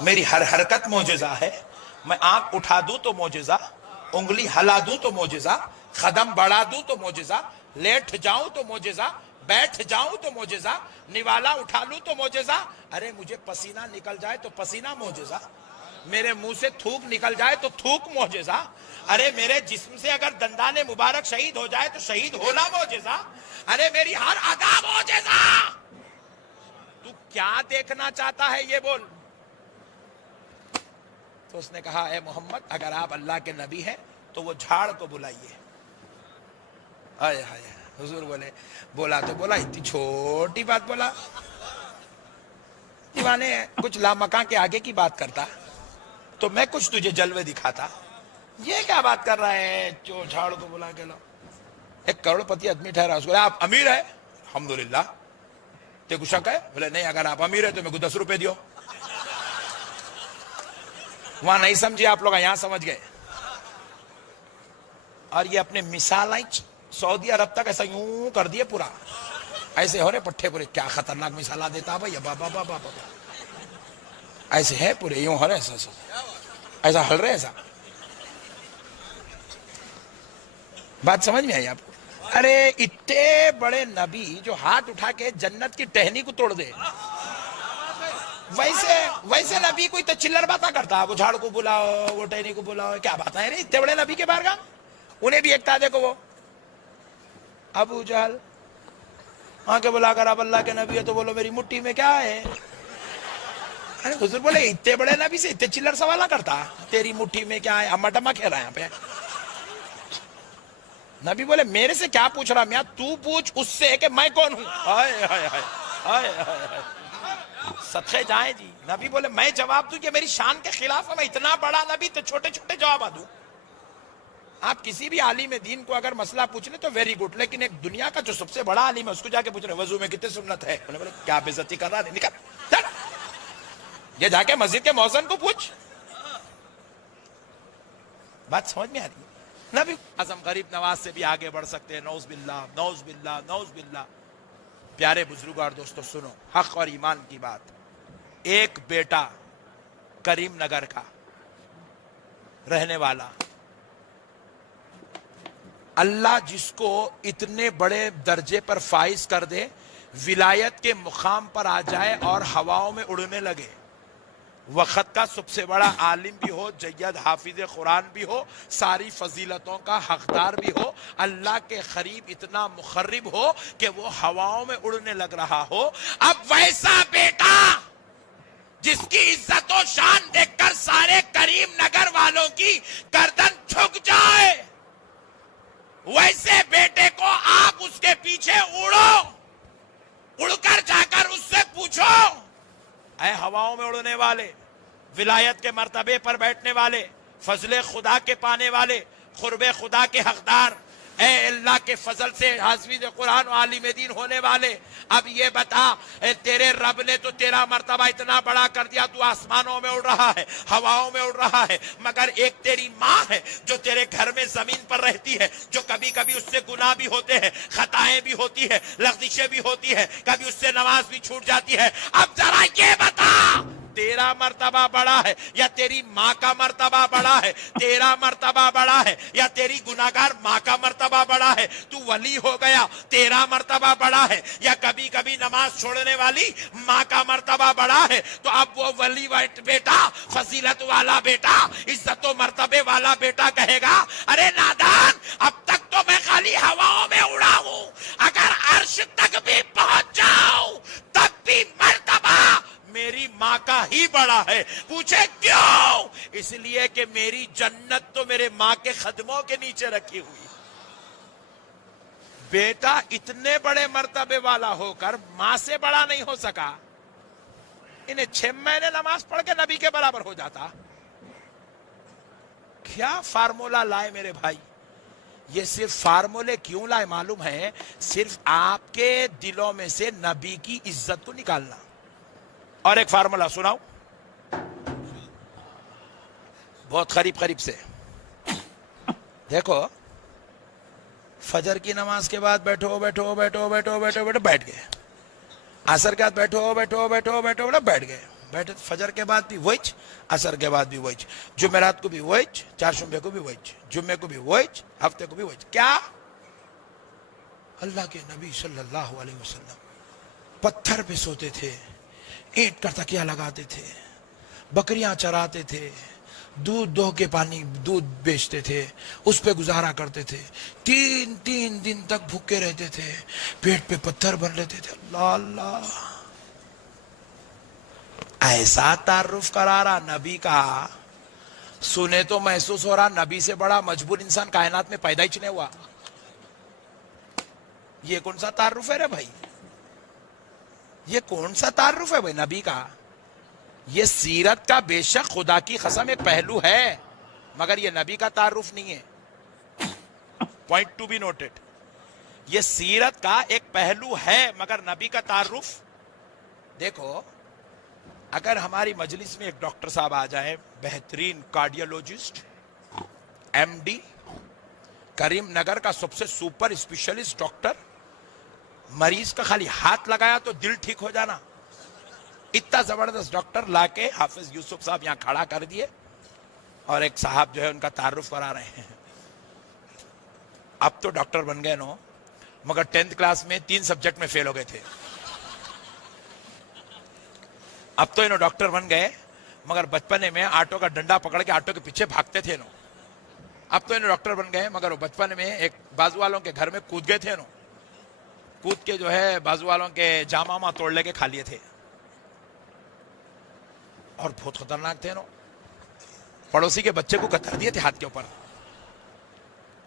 میری ہر حرکت معجزہ ہے. میں آنکھ اٹھا دوں تو معجزہ, انگلی ہلا دوں تو معجزہ, قدم بڑھا دوں تو معجزہ, لیٹ جاؤں تو معجزہ, بیٹھ جاؤں تو معجزہ, نوالا اٹھا لوں تو معجزہ. ارے مجھے پسینہ نکل جائے تو پسینہ معجزہ, میرے منہ سے تھوک نکل جائے تو تھوک معجزہ, ارے میرے جسم سے اگر دندان مبارک شہید ہو جائے تو شہید ہونا معجزہ, ارے میری ہر ادا معجزہ. تو کیا دیکھنا چاہتا ہے یہ بول. تو اس نے کہا اے محمد اگر آپ اللہ کے نبی ہیں تو وہ جھاڑ کو بلائیے. ہائے ہائے, حضور بولے بولا تو بولا, اتنی چھوٹی بات بولا. دیوانے کچھ لامکاں کے آگے کی بات کرتا تو میں کچھ تجھے جلوے دکھاتا. یہ کیا بات کر رہا ہے, جو جھاڑ کو بلا کے لاؤ. ایک کروڑ پتی آدمی ٹھہرا, اس کو آپ امیر ہے, الحمدللہ. تے کو شک ہے, بولے نہیں اگر آپ امیر ہے تو میرے کو 10 روپے دیو. وہاں نہیں سمجھے آپ لوگ, یہاں سمجھ گئے. اور یہ اپنے مثال سعودی عرب تک ایسا یوں کر دیے پورا, ایسے ہو رہے پٹھے پورے. کیا خطرناک مثالہ دیتا بھائی, بابا بابا بابا ایسے ہے پورے, یوں ہو رہے ایسا ایسا ہل رہے ایسا. بات سمجھ میں آئی آپ کو. ارے اتنے بڑے نبی جو ہاتھ اٹھا کے جنت کی ٹہنی کو توڑ دے, ویسے نبی کوئی تو چلر باتاں کرتا, وہ جھاڑ کو بلاؤ, وہ ٹہنی کو بلاؤ, کیا باتاں ہیں اتنے بڑے نبی کے بارگاہ. انہیں بھی ایک تھا, دیکھو وہ ابو جہل, آنکھیں بلا کر آپ اللہ کے نبی ہے تو بولو میری مٹھی میں کیا ہے. ارے حضور بولے اتنے بڑے نبی سے اتنے چلر سوالہ کرتا, تیری مٹھی میں کیا ہے, اما ٹما کہہ رہا ہے یہاں پہ. نبی بولے میرے سے کیا پوچھ رہا میاں, تو پوچھ اس سے کہ میں کون ہوں. ہائے ہائے ہائے ہائے ہائے, صدقے جائیں جی. نبی بولے میں جواب دوں کہ میری شان کے خلاف ہے, میں اتنا بڑا نبی تو چھوٹے چھوٹے جواب دوں. آپ کسی بھی عالم دین کو اگر مسئلہ پوچھ لیں تو ویری گڈ, لیکن ایک دنیا کا جو سب سے بڑا عالم ہے اس کو جا کے پوچھ رہے وضو میں کتنے سنت ہے, انہوں نے بولے کیا بے عزتی کر رہا ہے, نکل. یہ جا کے مسجد کے مؤذن کو پوچھ. بات سمجھ میں آ رہی ہے. نبی اعظم غریب نواز سے بھی آگے بڑھ سکتے ہیں, نعوذ باللہ نعوذ باللہ نعوذ باللہ. پیارے بزرگوں اور دوستو سنو, حق اور ایمان کی بات. ایک بیٹا کریم نگر کا رہنے والا, اللہ جس کو اتنے بڑے درجے پر فائز کر دے, ولایت کے مقام پر آ جائے اور ہواؤں میں اڑنے لگے, وقت کا سب سے بڑا عالم بھی ہو, جید حافظ قرآن بھی ہو, ساری فضیلتوں کا حقدار بھی ہو, اللہ کے قریب اتنا مقرب ہو کہ وہ ہواؤں میں اڑنے لگ رہا ہو. اب ویسا بیٹا جس کی عزت و شان دیکھ کر سارے کریم نگر والوں کی گردن جھک جائے, ویسے بیٹے کو آپ اس کے پیچھے اڑو, اڑ کر جا کر اس سے پوچھو اے ہواؤں میں اڑنے والے, ولایت کے مرتبے پر بیٹھنے والے, فضل خدا کے پانے والے, قرب خدا کے حقدار, اے اللہ کے فضل سے حافظ قرآن و عالم دین ہونے والے, اب یہ بتا تیرے رب نے تو تیرا مرتبہ اتنا بڑا کر دیا, تو آسمانوں میں اڑ رہا ہے, ہواؤں میں اڑ رہا ہے, مگر ایک تیری ماں ہے جو تیرے گھر میں زمین پر رہتی ہے, جو کبھی کبھی اس سے گناہ بھی ہوتے ہیں, خطائیں بھی ہوتی ہے, لغزشیں بھی ہوتی ہے, کبھی اس سے نماز بھی چھوٹ جاتی ہے. اب ذرا یہ بتا تیرا مرتبہ بڑا ہے یا تیری ماں کا مرتبہ بڑا ہے, تیرا مرتبہ بڑا ہے یا تیری گناہگار ماں کا مرتبہ بڑا ہے. تو ولی ہو گیا, تیرا مرتبہ بڑا ہے, یا کبھی کبھی نماز چھوڑنے والی ماں کا مرتبہ بڑا ہے. تو اب وہ ولی بیٹا, فضیلت والا بیٹا, عزت و مرتبے والا بیٹا کہے گا ارے نادان, اب تک تو میں خالی ہواؤں میں اڑا ہوں, اگر عرش تک بھی پہنچ جاؤں تب بھی مرتبہ میری ماں کا ہی بڑا ہے. پوچھے کیوں؟ اس لیے کہ میری جنت تو میرے ماں کے قدموں کے نیچے رکھی ہوئی. بیٹا اتنے بڑے مرتبے والا ہو کر ماں سے بڑا نہیں ہو سکا, انہیں 6 مہینے نماز پڑھ کے نبی کے برابر ہو جاتا. کیا فارمولا لائے میرے بھائی. یہ صرف فارمولے کیوں لائے معلوم ہے, صرف آپ کے دلوں میں سے نبی کی عزت کو نکالنا. اور ایک فارمولا سناؤ, بہت قریب سے دیکھو. فجر کی نماز کے بعد بیٹھو بیٹھ گئے, عصر کے بعد بیٹھو بیٹھ گئے, بیٹھے فجر کے بعد بھی وہی، عصر کے بعد بھی وہی، جمعرات کو بھی وہی، چہارشنبے کو بھی وہی، جمعے کو بھی وہی، ہفتے کو بھی وہی. کیا؟ اللہ کے نبی صلی اللہ علیہ وسلم پتھر پہ سوتے تھے، اینٹ کا تکیہ لگاتے تھے، بکریاں چراتے تھے، دودھ دو کے پانی دودھ بیچتے تھے، اس پہ گزارا کرتے تھے، 3 دن تک بھوکے رہتے تھے، پیٹ پہ پتھر بن لیتے تھے. اللہ اللہ، ایسا تعارف کرا رہا نبی کا، سنے تو محسوس ہو رہا نبی سے بڑا مجبور انسان کائنات میں پیدا ہی نہیں ہوا. یہ کون سا تعارف ہے رے بھائی؟ یہ کون سا تعارف ہے بھائی نبی کا؟ یہ سیرت کا بے شک خدا کی قسم ایک پہلو ہے، مگر یہ نبی کا تعارف نہیں ہے. Point to be noted. یہ سیرت کا ایک پہلو ہے مگر نبی کا تعارف. دیکھو، اگر ہماری مجلس میں ایک ڈاکٹر صاحب آ جائیں، بہترین کارڈیولوجسٹ، ایم ڈی، کریم نگر کا سب سے سپر اسپیشلسٹ ڈاکٹر، مریض کا خالی ہاتھ لگایا تو دل ٹھیک ہو جانا، اتنا زبردست ڈاکٹر لا کے حافظ یوسف صاحب یہاں کھڑا کر دیے، اور ایک صاحب جو ہے ان کا تعارف کرا رہے ہیں. اب تو ڈاکٹر بن گئے نو، مگر 10th کلاس میں 3 سبجیکٹ میں فیل ہو گئے تھے. اب تو انہوں ڈاکٹر بن گئے، مگر بچپنے میں آٹو کا ڈنڈا پکڑ کے آٹو کے پیچھے بھاگتے تھے نو. اب تو انہوں ڈاکٹر بن گئے، مگر وہ بچپن میں ایک بازو والوں کے گھر میں کود گئے تھے نو، کود کے جو ہے بازو والوں کے جامہ توڑ لے کے کھا لیے تھے، اور بہت خطرناک تھے نو. پڑوسی کے بچے کو کتر دیے تھے ہاتھ کے اوپر.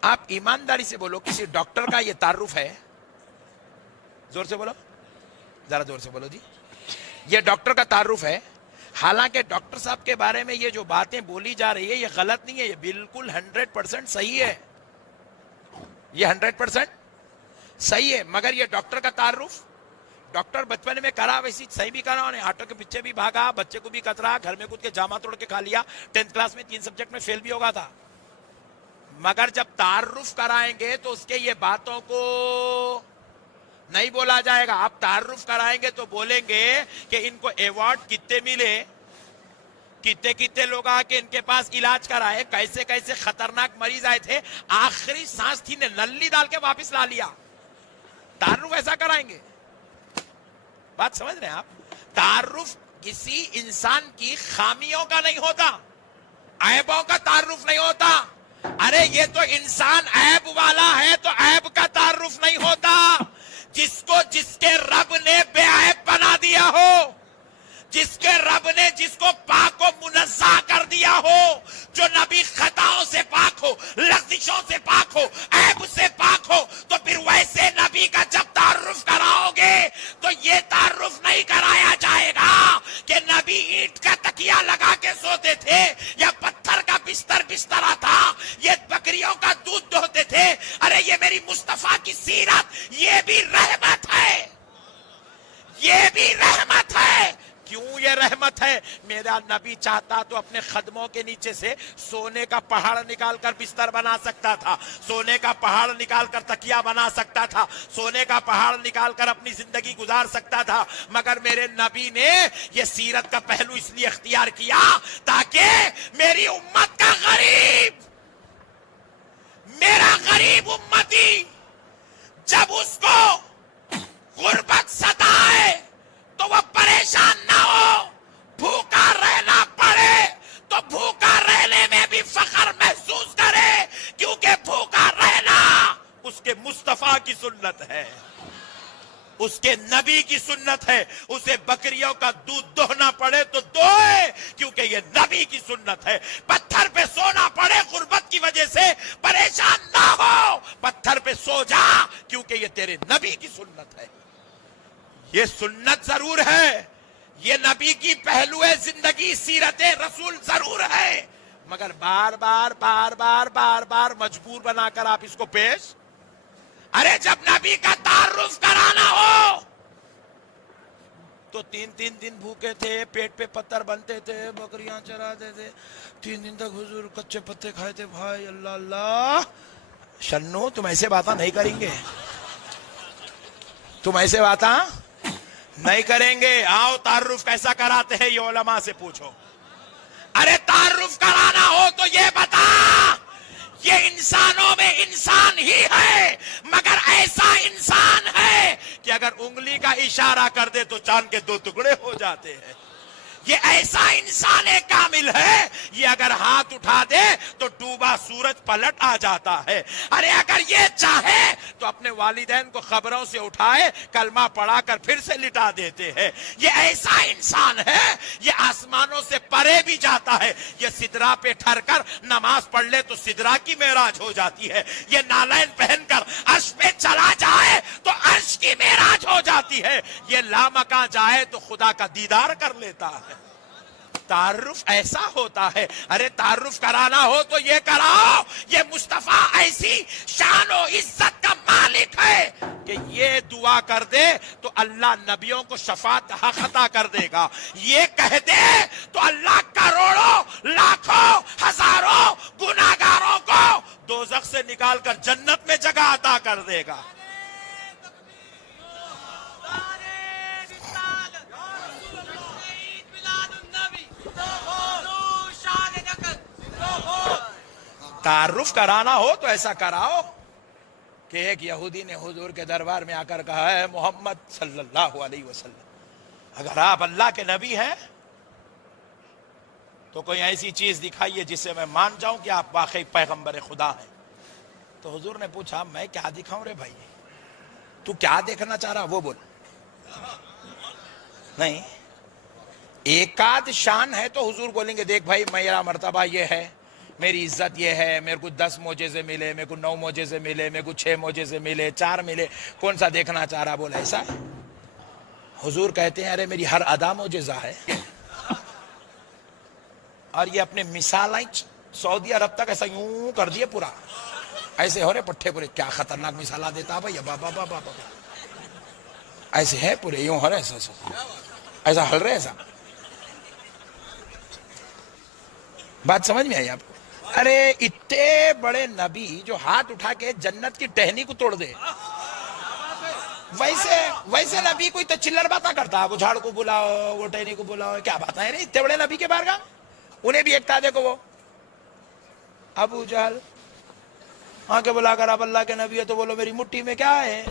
آپ ایمانداری سے بولو، کسی ڈاکٹر کا یہ تعارف ہے؟ زور سے بولو، ذرا زور سے بولو جی. یہ ڈاکٹر کا تعارف ہے؟ حالانکہ ڈاکٹر صاحب کے بارے میں یہ جو باتیں بولی جا رہی ہے یہ غلط نہیں ہے، یہ بالکل 100% صحیح ہے، یہ 100% صحیح ہے. مگر یہ ڈاکٹر کا تعارف، ڈاکٹر بچپن میں کرا ویسی صحیح بھی کرا، انہیں آٹو کے پیچھے بھی بھاگا، بچے کو بھی کترا، گھر میں کود کے جامہ توڑ کے کھا لیا، 10th کلاس میں 3 سبجیکٹ میں فیل بھی ہوگا تھا. مگر جب تعارف کرائیں گے تو اس کے یہ باتوں کو نہیں بولا جائے گا. آپ تعارف کرائیں گے تو بولیں گے کہ ان کو ایوارڈ کتنے ملے، کتنے لوگ آ کے ان کے پاس علاج کرائے، کیسے کیسے خطرناک مریض آئے تھے، آخری سانس تھی نے نلی ڈال کے واپس لا لیا. تعارف ایسا کرائیں گے. بات سمجھ رہے ہیں آپ؟ تعارف کسی انسان کی خامیوں کا نہیں ہوتا، عیبوں کا تعارف نہیں ہوتا. ارے یہ تو انسان عیب والا ہے تو عیب کا تعارف نہیں ہوتا. جس کے رب نے بے عیب بنا دیا ہو، جس کے رب نے جس کو پاک و منزہ کر دیا ہو، جو نبی خطاؤں سے پاک ہو، لغزشوں سے پاک ہو، عیب سے پاک ہو، تو پھر ویسے نبی کا جب تعارف کراؤ گے تو یہ تعارف نہیں کرایا جائے گا کہ نبی اینٹ کا تکیہ لگا کے سوتے تھے، یا پتھر کا بسترا تھا، یہ بکریوں کا دودھ دوہتے تھے. ارے یہ میری مصطفیٰ کی سیرت، یہ بھی رحمت ہے، یہ بھی رحمت ہے. کیوں یہ رحمت ہے؟ میرا نبی چاہتا تو اپنے قدموں کے نیچے سے سونے کا پہاڑ نکال کر بستر بنا سکتا تھا، سونے کا پہاڑ نکال کر تکیہ بنا سکتا تھا، سونے کا پہاڑ نکال کر اپنی زندگی گزار سکتا تھا. مگر میرے نبی نے یہ سیرت کا پہلو اس لیے اختیار کیا تاکہ میری امت کا غریب، میرا غریب امتی جب اس کو غربت ستائے تو وہ پریشان نہ ہو، بھوکا رہنا پڑے تو بھوکا رہنے میں بھی فخر محسوس کرے، کیونکہ بھوکا رہنا اس کے مصطفیٰ کی سنت ہے، اس کے نبی کی سنت ہے. اسے بکریوں کا دودھ دوہنا پڑے تو دوئے، کیونکہ یہ نبی کی سنت ہے. پتھر پہ سونا پڑے غربت کی وجہ سے، پریشان نہ ہو، پتھر پہ سو جا، کیونکہ یہ تیرے نبی کی سنت ہے. یہ سنت ضرور ہے، یہ نبی کی پہلو زندگی سیرت رسول ضرور ہے، مگر بار بار مجبور بنا کر آپ اس کو پیش. ارے جب نبی کا تعارف کرانا ہو تو 3 دن بھوکے تھے، پیٹ پہ پتھر بنتے تھے، بکریاں چراتے تھے، 3 دن تک حضور کچے پتے کھائے تھے. بھائی اللہ اللہ، شنو تم ایسے باتاں نہیں کریں گے، تم ایسے باتاں نہیں کریں گے. آؤ تعارف کیسا کراتے ہیں یہ علماء سے پوچھو. ارے تعارف کرانا ہو تو یہ بتا یہ انسانوں میں انسان ہی ہے مگر ایسا انسان ہے کہ اگر انگلی کا اشارہ کر دے تو چاند کے 2 ٹکڑے ہو جاتے ہیں. یہ ایسا انسان کامل ہے یہ اگر ہاتھ اٹھا دے تو ڈوبا سورج پلٹ آ جاتا ہے. ارے اگر یہ چاہے تو اپنے والدین کو خبروں سے اٹھائے کلمہ پڑھا کر پھر سے لٹا دیتے ہیں. یہ ایسا انسان ہے یہ آسمانوں سے پرے بھی جاتا ہے. یہ سدرا پہ ٹھہر کر نماز پڑھ لے تو سدرا کی معراج ہو جاتی ہے. یہ نالین پہن کر عرش پہ چلا جائے تو عرش کی معراج ہو جاتی ہے. یہ لامکاں جائے تو خدا کا دیدار کر لیتا ہے. تعارف ایسا ہوتا ہے. ارے تعارف کرانا ہو تو یہ کراؤ یہ مصطفیٰ ایسی شان و عزت کا مالک ہے کہ یہ دعا کر دے تو اللہ نبیوں کو شفاعت حق عطا کر دے گا. یہ کہہ دے تو اللہ کروڑوں لاکھوں ہزاروں گناہگاروں کو دوزخ سے نکال کر جنت میں جگہ عطا کر دے گا. تعارف کرانا ہو تو ایسا کراؤ کہ ایک یہودی نے حضور کے دربار میں آ کر کہا ہے محمد صلی اللہ علیہ وسلم اگر آپ اللہ کے نبی ہیں تو کوئی ایسی چیز دکھائیے جس سے میں مان جاؤں کہ آپ واقعی پیغمبر خدا ہیں. تو حضور نے پوچھا میں کیا دکھاؤں رے بھائی تو کیا دیکھنا چاہ رہا وہ بول. نہیں ایک آدھ شان ہے تو حضور بولیں گے دیکھ بھائی میرا مرتبہ یہ ہے میری عزت یہ ہے میرے کو 10 معجزے ملے میرے کو 9 معجزے ملے میرے کو 6 معجزے ملے 4 ملے کون سا دیکھنا چاہ رہا بولا ایسا. حضور کہتے ہیں ارے میری ہر ادا معجزہ ہے. اور یہ اپنے مثالیں سعودی عرب تک ایسا یوں کر دیے پورا ایسے ہو رہے پٹھے پورے. کیا خطرناک مثالہ دیتا بھائی بابا بابا بابا ایسے ہے پورے یوں ہو رہے ایسا ہل رہے ایسا. بات سمجھ میں آئی آپ کو. ارے اتنے بڑے نبی جو ہاتھ اٹھا کے جنت کی ٹہنی کو توڑ دے ویسے نبی کوئی تو چلر باتاں کرتا وہ جھاڑ کو بلاؤ وہ ٹہنی کو بلاؤ کیا بات ہے اتنے بڑے نبی کے بارگاہ انہیں بھی ایک تھا دیکھو وہ ابو جہل آنکھیں بلا کر اب اللہ کے نبی ہے تو بولو میری مٹھی میں کیا ہے.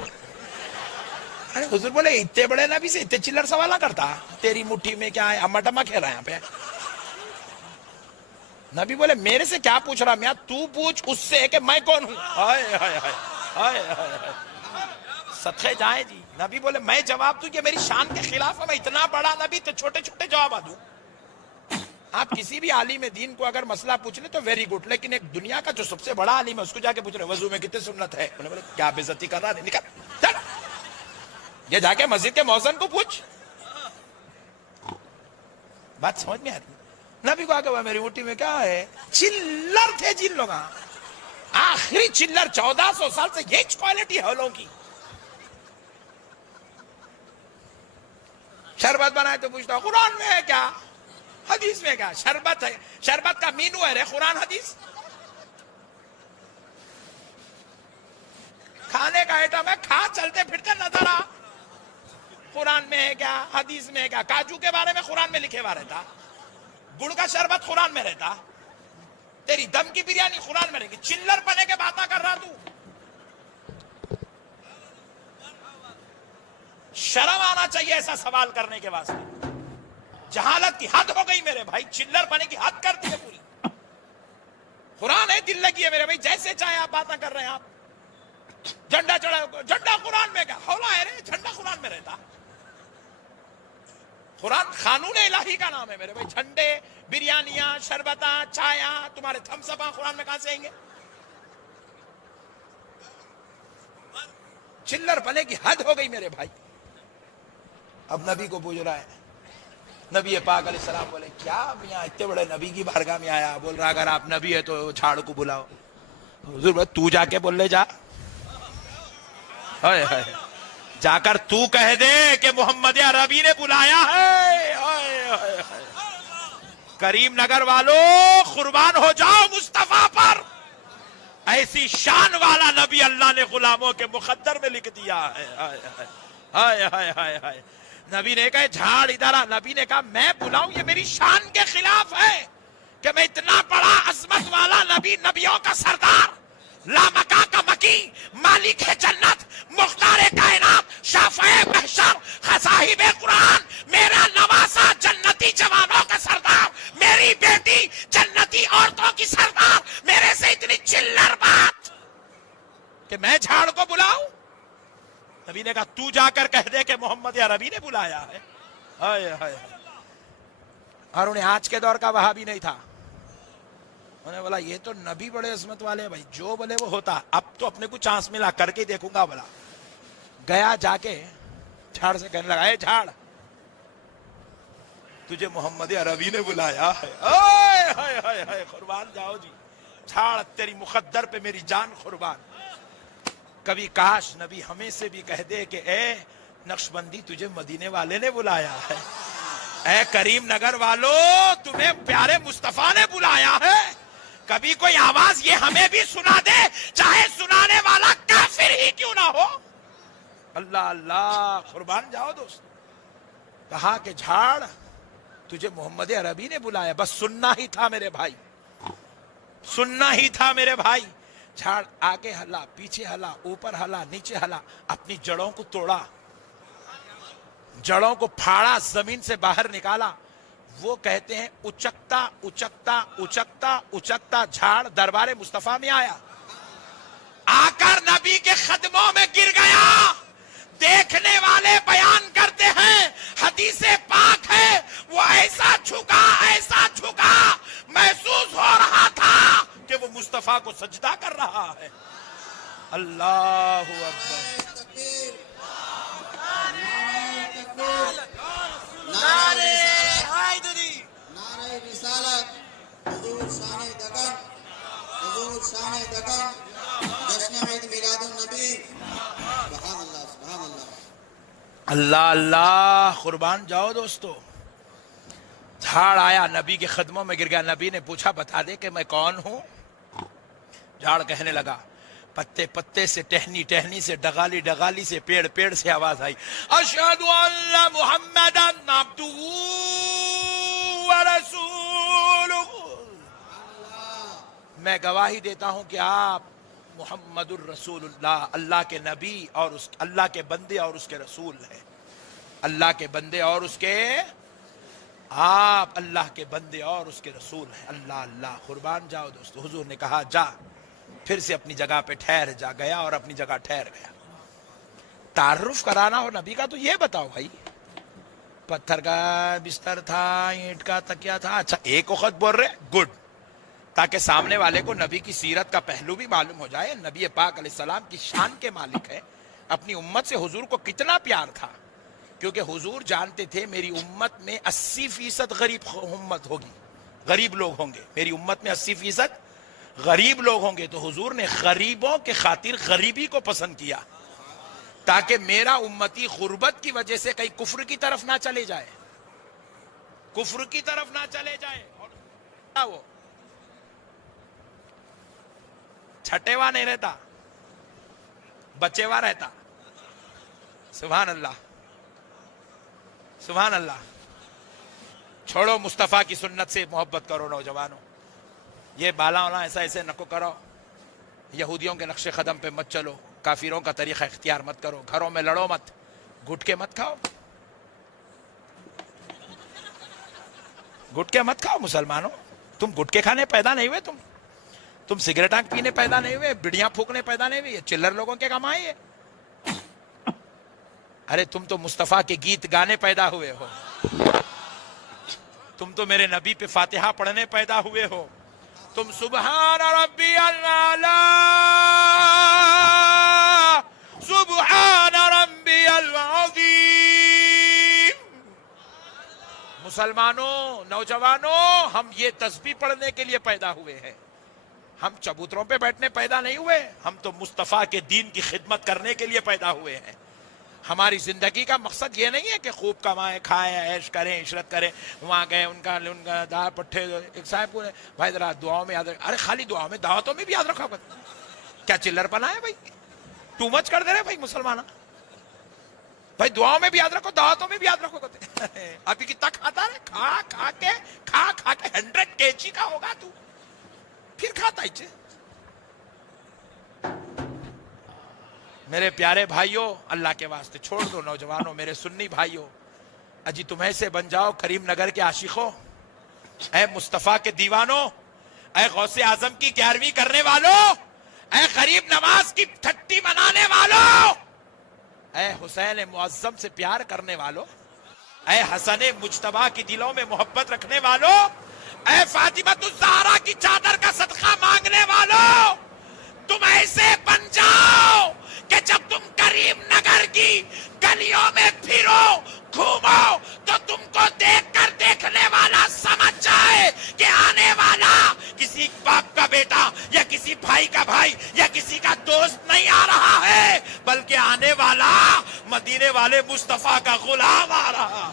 ارے حضور بولے اتنے بڑے نبی سے اتنے چلر سوالہ کرتا تیری مٹھی میں کیا ہے اما ٹما کھیل رہا ہے یہاں پہ. نبی بولے میرے سے کیا پوچھ رہا میاں تو پوچھ اس سے کہ میں کون ہوں. صدقے جائیں جی. نبی بولے میں جواب دوں یہ میری شان کے خلاف ہے میں اتنا بڑا نبی تو چھوٹے چھوٹے جواب دوں. آپ کسی بھی عالم دین کو اگر مسئلہ پوچھ لیں تو ویری گڈ لیکن ایک دنیا کا جو سب سے بڑا عالم ہے اس کو جا کے پوچھ رہے وضو میں کتنے سنت ہے انہوں نے بولے کیا بے عزتی کر رہا ہے نکل یہ جا کے مسجد کے مؤذن کو پوچھ. بات سمجھ میں آ رہی. نبی کو آگے میری مٹھی میں کیا ہے. چلر تھے جن لوگ آخری چلر 1400 سال سے یہ کوالٹی ہے لوگوں کی. شربت بنائے تو پوچھتا قرآن میں ہے کیا حدیث میں کیا. شربت ہے شربت کا مینو ہے رے قرآن حدیث. کھانے کا آئٹم ہے کھا چلتے پھرتے نظر آ قرآن میں ہے کیا حدیث میں ہے کیا. کاجو کے بارے میں قرآن میں لکھے ہوا رہتا گڑ کا شربت قرآن میں رہتا تیری دم کی بریانی قرآن میں رہے گی. چلر پنے کے باتیں کر رہا تو شرم آنا چاہیے ایسا سوال کرنے کے واسطے. جہالت کی حد ہو گئی میرے بھائی. چلر پنے کی حد کر دی ہے پوری. قرآن ہے دل لگی ہے میرے بھائی جیسے چاہے آپ باتیں کر رہے ہیں. آپ جھنڈا چڑھا جھنڈا قرآن میں کیا ہولا ہے رے جھنڈا قرآن میں رہتا. قرآن قانون الہی کا نام ہے میرے بھائی. جھنڈے بریانیاں شربتاں چایاں تمہارے تھمس اپ قرآن میں کہاں سے آئیں گے. چلر پنے کی حد ہو گئی میرے بھائی. اب نبی کو پوچھ رہا ہے نبی پاک علیہ السلام بولے کیا میاں اتنے بڑے نبی کی بارگاہ میں آیا. بول رہا اگر آپ نبی ہے تو جھاڑ کو بلاؤ. حضور بولے تو جا کے بول لے جا جا کر تو کہہ دے کہ محمد عربی نے بلایا ہے. کریم نگر والوں قربان ہو جاؤ مصطفیٰ پر. ایسی شان والا نبی اللہ نے غلاموں کے مقدر میں لکھ دیا ہے. نبی نے کہا جھاڑ ادھر آ. نبی نے کہا میں بلاؤں؟ یہ میری شان کے خلاف ہے کہ میں اتنا بڑا عظمت والا نبی، نبیوں کا سردار، لامکا کا مکی، مالک جنت، مختار کائنات، شافع محشر، خصاحب قرآن، میرا نواسا جنتی جوانوں کا سردار، میری بیٹی جنتی عورتوں کی سردار، میرے سے اتنی چلر بات کہ میں جھاڑ کو بلاؤں؟ نبی نے کہا تو جا کر کہہ دے کہ محمد عربی نے بلایا ہے. ہائے ہائے. اور انہیں آج کے دور کا وہابی نہیں تھا. انہوں نے بولا یہ تو نبی بڑے عظمت والے ہیں بھائی، جو بولے وہ ہوتا. اب تو اپنے کو چانس ملا، کر کے دیکھوں گا. بولا گیا، جا کے جھاڑ سے کہنے لگا اے جھاڑ، تجھے محمد عربی نے بلایا ہے. ہائے ہائے ہائے ہائے، قربان جاؤ جی. جھاڑ تیری مقدر پہ میری جان قربان. کبھی کاش نبی ہمیں سے بھی کہہ دے کہ اے نقشبندی تجھے مدینے والے نے بلایا ہے، اے کریم نگر والو تمہیں پیارے مصطفیٰ نے بلایا ہے. کبھی کوئی آواز یہ ہمیں بھی سنا دے، چاہے سنانے والا کافر ہی کیوں نہ ہو. اللہ اللہ، قربان جاؤ دوست. کہا کہ جھاڑ تجھے محمد عربی نے بلایا. بس سننا ہی تھا میرے بھائی، سننا ہی تھا میرے بھائی. جھاڑ آگے ہلا، پیچھے ہلا، اوپر ہلا، نیچے ہلا، اپنی جڑوں کو توڑا، جڑوں کو پھاڑا، زمین سے باہر نکالا. وہ کہتے ہیں اچکتا اچکتا اچکتا اچکتا جھاڑ دربار مصطفیٰ میں آیا، آ کر نبی کے قدموں میں گر گیا. دیکھنے والے بیان کرتے ہیں، حدیث پاک ہے، وہ ایسا جھکا محسوس ہو رہا تھا کہ وہ مصطفیٰ کو سجدہ کر رہا ہے. اللہ اکبر. نعرہ حیدری، نعرہ رسالت، حضور شان دکن، حضور شان دکن، جشن عید میلاد النبی. سبحان اللہ سبحان اللہ. اللہ اللہ، قربان جاؤ دوستو. جھاڑ آیا، نبی کے قدموں میں گر گیا. نبی نے پوچھا بتا دے کہ میں کون ہوں. جھاڑ کہنے لگا، پتے پتے سے، ٹہنی ٹہنی سے، ڈغالی ڈغالی سے، پیڑ پیڑ سے آواز آئی، اشہد ان محمدا عبدہ ورسولہ. میں گواہی دیتا ہوں کہ آپ محمد الرسول اللہ، اللہ کے نبی اور اللہ کے بندے اور اس کے رسول ہیں. اللہ کے بندے اور اس کے، آپ اللہ کے بندے اور اس کے رسول ہیں. اللہ اللہ، قربان جاؤ دوستو. حضور نے کہا جا، پھر سے اپنی جگہ پہ ٹھہر جا. گیا اور اپنی جگہ ٹھہر گیا. تعارف کرانا ہو نبی کا تو یہ بتاؤ بھائی. پتھر کا بستر تھا، اینٹ کا تکیا تھا. اچھا ایک وقت بول رہے گڈ، تاکہ سامنے والے کو نبی کی سیرت کا پہلو بھی معلوم ہو جائے. نبی پاک علیہ السلام کی شان کے مالک ہے. اپنی امت سے حضور کو کتنا پیار تھا، کیونکہ حضور جانتے تھے میری امت میں 80% غریب امت ہوگی، غریب لوگ ہوں گے. میری امت میں 80% غریب لوگ ہوں گے. تو حضور نے غریبوں کے خاطر غریبی کو پسند کیا، تاکہ میرا امتی غربت کی وجہ سے کہیں کفر کی طرف نہ چلے جائے، کفر کی طرف نہ چلے جائے. اور وہ چھٹے ہوا نہیں رہتا، بچے ہوا رہتا. سبحان اللہ سبحان اللہ. چھوڑو، مصطفیٰ کی سنت سے محبت کرو نوجوانوں. یہ بالا والا ایسا ایسے نکو کرو، یہودیوں کے نقش قدم پہ مت چلو، کافروں کا طریقہ اختیار مت کرو، گھروں میں لڑو مت، گٹکے مت کھاؤ، گٹکے مت کھاؤ. مسلمانوں تم گٹکے کھانے پیدا نہیں ہوئے، تم سگریٹاں پینے پیدا نہیں ہوئے، بڑیاں پھونکنے پیدا نہیں ہوئے. یہ چلر لوگوں کے کمائی ہے. ارے تم تو مصطفیٰ کے گیت گانے پیدا ہوئے ہو، تم تو میرے نبی پہ فاتحہ پڑھنے پیدا ہوئے ہو. تم سبحان ربی العلی، سبحان ربی العظیم. مسلمانوں، نوجوانوں، ہم یہ تسبیح پڑھنے کے لیے پیدا ہوئے ہیں. ہم چبوتروں پہ بیٹھنے پیدا نہیں ہوئے. ہم تو مصطفیٰ کے دین کی خدمت کرنے کے لیے پیدا ہوئے ہیں. ہماری زندگی کا مقصد یہ نہیں ہے کہ خوب کمائیں، کھائیں، عیش کریں، عشرت کریں. وہاں گئے، ان کا دار پٹھے. ایک صاحب پورے بھائی ذرا دعاؤں میں یاد رکھ. ارے خالی دعاؤں میں، دعوتوں میں بھی یاد رکھا. کیا چلر پنا ہے بھائی؟ ٹو مچ کر دے رہے بھائی مسلمان. بھائی دعاؤں میں بھی یاد رکھو, دعوتوں میں بھی یاد رکھو. ابھی کتنا کھاتا رہے, کھا کے 100 kg کا ہوگا تو, پھر کھاتا ہی. میرے پیارے بھائیوں, اللہ کے واسطے چھوڑ دو نوجوانوں, میرے سنی بھائیوں, اجی تم ایسے بن جاؤ کریم نگر کے عاشقوں, اے مصطفیٰ کے دیوانوں, اے غوث اعظم کی 11ویں کرنے والوں, اے غریب نواز کی ٹھٹی منانے والوں, اے حسین معظم سے پیار کرنے والوں, اے حسن مجتبیٰ کی دلوں میں محبت رکھنے والوں, اے فاطمۃ الزہرا کی چادر کا صدقہ مانگنے والوں, تم ایسے بن جاؤ کہ جب تم کریم نگر کی گلیوں میں پھرو گھومو تو تم کو دیکھ کر دیکھنے والا سمجھ جائے کہ آنے والا کسی باپ کا بیٹا یا کسی بھائی کا بھائی یا کسی کا دوست نہیں آ رہا ہے, بلکہ آنے والا مدینے والے مصطفیٰ کا غلام آ رہا.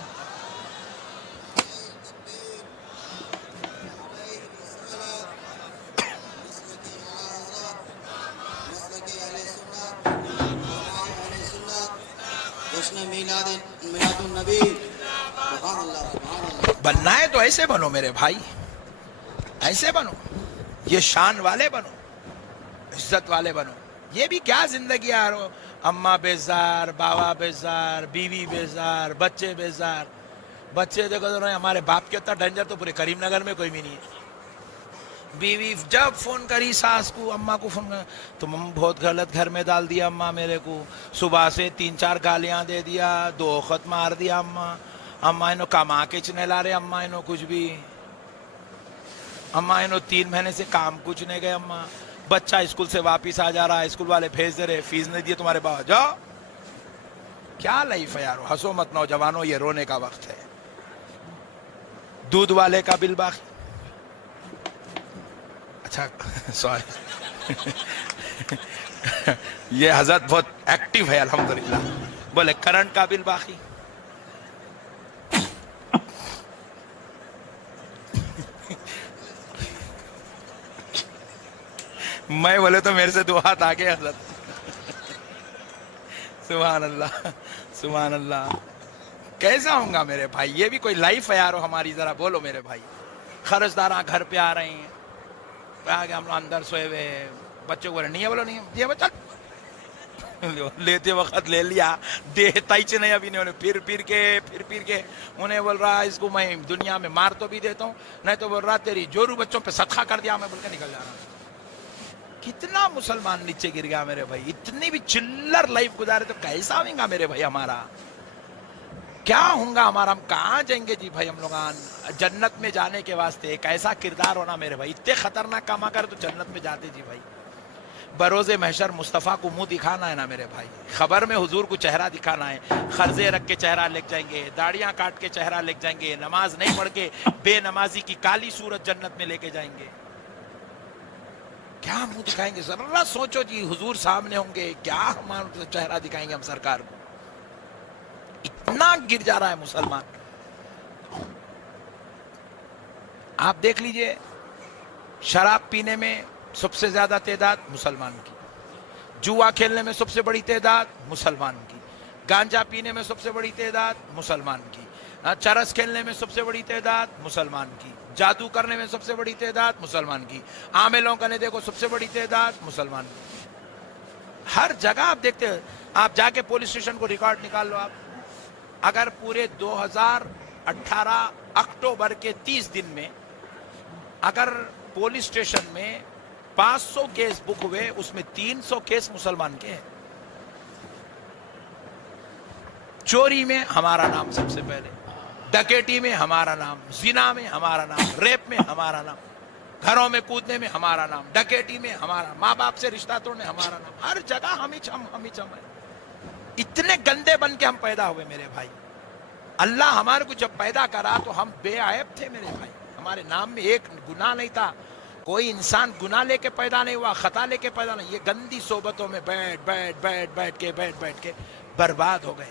جشن میلاد النبی. سبحان اللہ, سبحان اللہ. بننا ہے تو ایسے بنو میرے بھائی, ایسے بنو, یہ شان والے بنو, عزت والے بنو. یہ بھی کیا زندگی آ رہو, اماں بیزار, بابا بیزار, بیوی بیزار, بچے بیزار. بچے دیکھو تو ہمارے باپ کے اتنا ڈینجر تو پورے کریم نگر میں کوئی بھی نہیں ہے. بیوی جب فون کری ساس کو, اماں کو فون کر, تم بہت غلط گھر میں ڈال دیا اماں میرے کو, صبح سے 3-4 گالیاں دے دیا, 2 خط مار دیا اماں, اماں انہوں کما کے چنے لا رہے, اماں انہوں کچھ بھی, اماں انہوں 3 مہینے سے کام کچھ نہیں گئے, اماں بچہ اسکول سے واپس آ جا رہا ہے, اسکول والے بھیج دے رہے, فیس نہیں دیے تمہارے بابا, جاؤ. کیا لائف ہے یارو, ہنسو مت نوجوانوں, یہ رونے کا وقت ہے. دودھ والے کا بل باقی, اچھا سوری, یہ حضرت بہت ایکٹیو ہے الحمدللہ, بولے کرنٹ کا بل باقی. میں بولے تو میرے سے 2 ہاتھ آگے حضرت. سبحان اللہ, سبحان اللہ. کیسا ہوں گا میرے بھائی, یہ بھی کوئی لائف ہے یارو ہماری, ذرا بولو میرے بھائی. خرچداراں گھر پہ آ رہے ہیں, آگے ہم لوگ اندر سوئے ہوئے, بچوں کو نہیں ہے, بولو نہیں ہے, بچہ لیتے وقت لے لیا, دیتا ہی نہیں ابھی نہیں, پھر کے انہیں بول رہا اس کو میں دنیا میں مار تو بھی دیتا ہوں, نہیں تو بول رہا تیری جورو بچوں پہ صدقہ کر دیا, میں بول کے نکل جا رہا ہوں. کتنا مسلمان نیچے گر گیا میرے بھائی, اتنی بھی چلر لائف گزارے تو کیسا ہوئیں گا میرے بھائی ہمارا, کیا ہوں گا ہمارا, ہم کہاں جائیں گے جی بھائی ہم لوگان جنت میں جانے کے واسطے. ایک ایسا کردار ہونا میرے بھائی, اتنے خطرناک کام کر تو جنت میں جاتے جی بھائی. بروز محشر مصطفیٰ کو منہ دکھانا ہے نا میرے بھائی, خبر میں حضور کو چہرہ دکھانا ہے, قرضے رکھ کے چہرہ لے جائیں گے, داڑیاں کاٹ کے چہرہ لے جائیں گے, نماز نہیں پڑھ کے بے نمازی کی کالی صورت جنت میں لے کے جائیں گے. کیا منہ دکھائیں گے, ذرا سوچو جی, حضور سامنے ہوں گے, کیا ہمارا چہرہ دکھائیں گے ہم سرکار کو. اتنا گر جا رہا ہے مسلمان. آپ دیکھ لیجئے, شراب پینے میں سب سے زیادہ تعداد مسلمان کی, جوا کھیلنے میں سب سے بڑی تعداد مسلمان کی, گانجا پینے میں سب سے بڑی تعداد مسلمان کی, چرس کھیلنے میں سب سے بڑی تعداد مسلمان کی, جادو کرنے میں سب سے بڑی تعداد مسلمان کی, عاملوں کا نے دیکھو سب سے بڑی تعداد مسلمان کی. ہر جگہ آپ دیکھتے ہیں, آپ جا کے پولیس اسٹیشن کو ریکارڈ نکال لو آپ, اگر پورے 2018 اکتوبر کے 30 دن میں اگر پولیس اسٹیشن میں 500 کیس بک ہوئے, اس میں 300 کیس مسلمان کے ہیں. چوری میں ہمارا نام سب سے پہلے, ڈکیٹی میں ہمارا نام, زنا میں ہمارا نام, ریپ میں ہمارا نام, گھروں میں کودنے میں ہمارا نام, ڈکیٹی میں ہمارا, ماں باپ سے رشتہ توڑنے ہمارا نام, ہر جگہ ہم ہی چم ہے. اتنے گندے بن کے ہم پیدا ہوئے میرے بھائی. اللہ ہمارے کو جب پیدا کرا تو ہم بے عیب تھے میرے بھائی, ہمارے نام میں ایک گناہ نہیں تھا. کوئی انسان گناہ لے کے پیدا نہیں ہوا, خطا لے کے پیدا نہیں. یہ گندی صحبتوں میں بیٹھ کے برباد ہو گئے.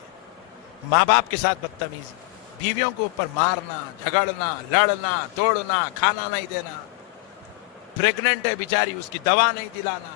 ماں باپ کے ساتھ بدتمیزی, بیویوں کے اوپر مارنا, جھگڑنا, لڑنا, توڑنا, کھانا نہیں دینا, پریگننٹ ہے بیچاری اس کی دوا نہیں دلانا,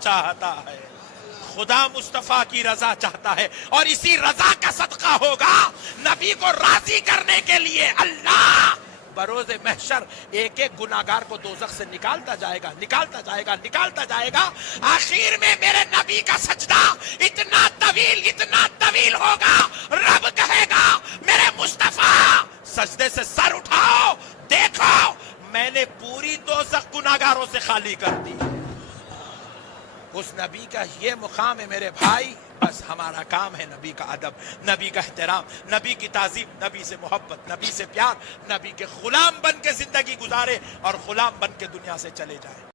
چاہتا ہے، خدا مصطفیٰ کی رضا چاہتا ہے، اور اسی رضا کا صدقہ ہوگا نبی کو راضی کرنے کے لیے اللہ بروز محشر ایک ایک گناہگار کو دوزخ سے نکالتا جائے گا، نکالتا جائے گا، نکالتا جائے گا. آخر میں میرے نبی کا سجدہ اتنا طویل ہوگا، رب کہے گا میرے مصطفیٰ سجدے سے سر اٹھاؤ، دیکھو میں نے پوری دوزخ گناہگاروں سے خالی کر دی. اس نبی کا یہ مقام ہے میرے بھائی. بس ہمارا کام ہے نبی کا ادب، نبی کا احترام، نبی کی تعظیم، نبی سے محبت، نبی سے پیار، نبی کے غلام بن کے زندگی گزارے اور غلام بن کے دنیا سے چلے جائے.